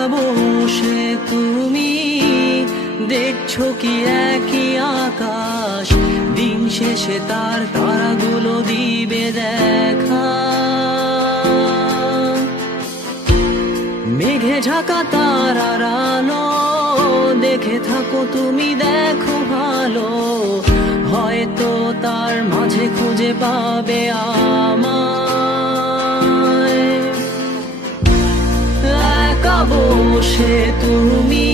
একা বসে তুমি দেখছো কি একই আকাশ, দিন শেষে তার তারাগুলো দিবে দেখা। মেঘে ঢাকা তারার আলো দেখে থাকো তুমি, দেখো ভালো, হয়তো তার মাঝে খুঁজে পাবে আমায়। একা বসে তুমি